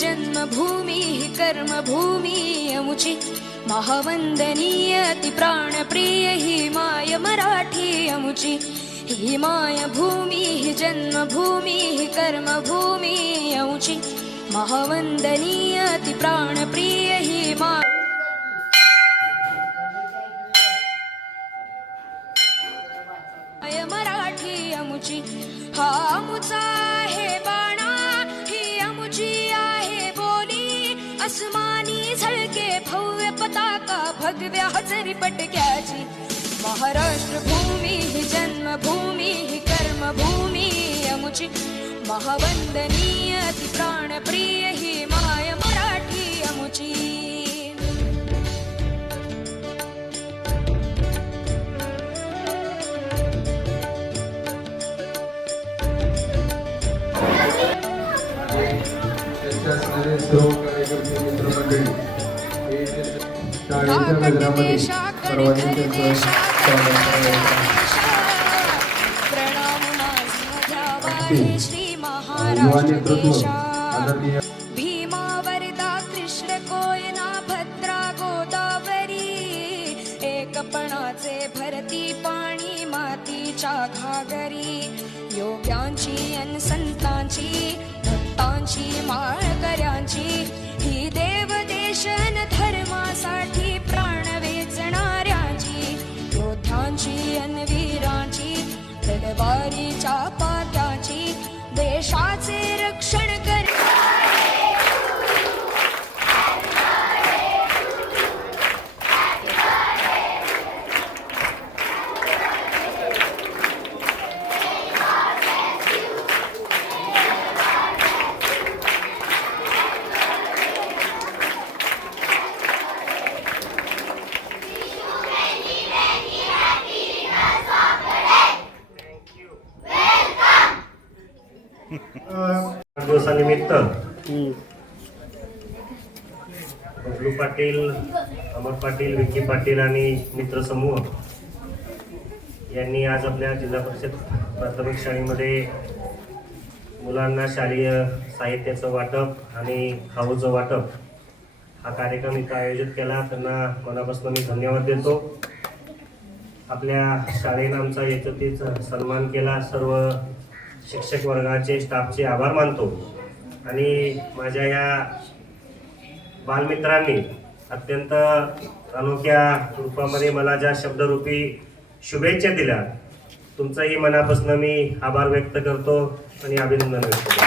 जन्मभूमी हि कर्मभूमी अमुची महावंदनीय ती प्राणप्रिय ही माय मराठी अमुची ही माय भूमी हि जन्मभूमी हि कर्मभूमी अमुची महावंदनीय ती प्राणप्रिय ही मा भगव्या हजरी पटक्याची. महाराष्ट्र भूमी ही जन्मभूमी ही कर्मभूमी अमुची. महावंदनीय ती प्राणप्रिय ही माय मराठी अमुची. असणारे सर्व हो, कार्यकर्ते मित्रमंडळी. मैदानामध्ये सर्वांनी त्यांचं स्वागत करायचं प्रणाम माझा श्री युवा नेतृत्व आदरणीय भीमा वरदा कृष्ण कोयना भद्रा गोदावरी. एकपणाचे भरती पाणी मातीच्या घागरी. योग्यांची अन संतांची हरीच्या दिवसानिमित्त बबलू पाटील अमर पाटील विकी पाटील आणि मित्रसमूह यांनी आज आपल्या जिल्हा परिषद प्राथमिक शाळेमध्ये मुलांना शालेय साहित्याचं वाटप आणि खाऊचं वाटप हा कार्यक्रम इथं आयोजित केला. त्यांना मनापासून मी धन्यवाद देतो. आपल्या शाळेनं आमचा यशस्वीच सन्मान केला. सर्व शिक्षक वर्गाचे स्टाफचे आभार मानतो. आणि माझ्या या बालमित्रांनी अत्यंत अनोख्या रूपामध्ये मला ज्या शब्दरूपी शुभेच्छा दिल्या तुमचंही मनापासून मी आभार व्यक्त करतो आणि अभिनंदन व्यक्त करतो.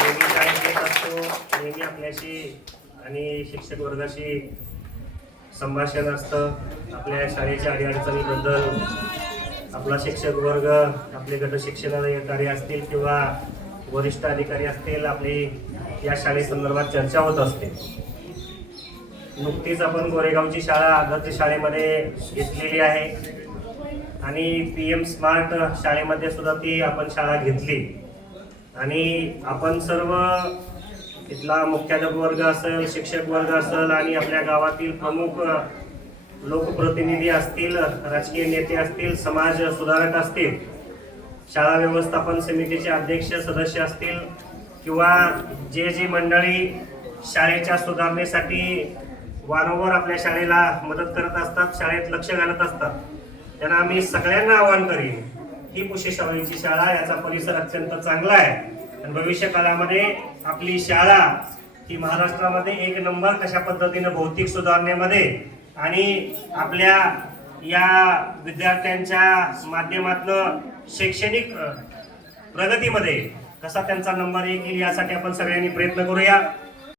नेहमी काय येत असतो नेहमी आपल्याशी आणि शिक्षक वर्गाशी संभाषण असतं. आपल्या शाळेच्या अडीअडचणीबद्दल आपला शिक्षक वर्ग आपले गट शिक्षणाधिकारी असतील किंवा वरिष्ठ अधिकारी असतील आपली या शाळेसंदर्भात चर्चा होत असते. नुकतीच आपण गोरेगावची शाळा आदर्श शाळेमध्ये घेतलेली आहे. आणि पी एम स्मार्ट शाळेमध्ये सुद्धा ती आपण शाळा घेतली. आणि आपण सर्व इथला मुख्याध्यापक वर्ग असेल शिक्षक वर्ग असेल आणि आपल्या गावातील प्रमुख लोकप्रतिनिधी असतील राजकीय नेते असतील समाज सुधारक असतील शाळा व्यवस्थापन समितीचे अध्यक्ष सदस्य असतील किंवा जे जी मंडळी शाळेच्या सुधारणेसाठी वारंवार आपल्या शाळेला मदत करत असतात शाळेत लक्ष घालत असतात त्यांना आम्ही सगळ्यांना आवाहन करीन ही पुशेशाळेची शाळा याचा परिसर अत्यंत चांगला आहे. आणि भविष्य काळामध्ये आपली शाळा ही महाराष्ट्रामध्ये एक नंबर कशा पद्धतीनं भौतिक सुधारणेमध्ये आणि आपल्या या विद्यार्थ्यांच्या माध्यमातून शैक्षणिक प्रगतीमध्ये कसा त्यांचा नंबर एक येईल यासाठी आपण सगळ्यांनी प्रयत्न करूया.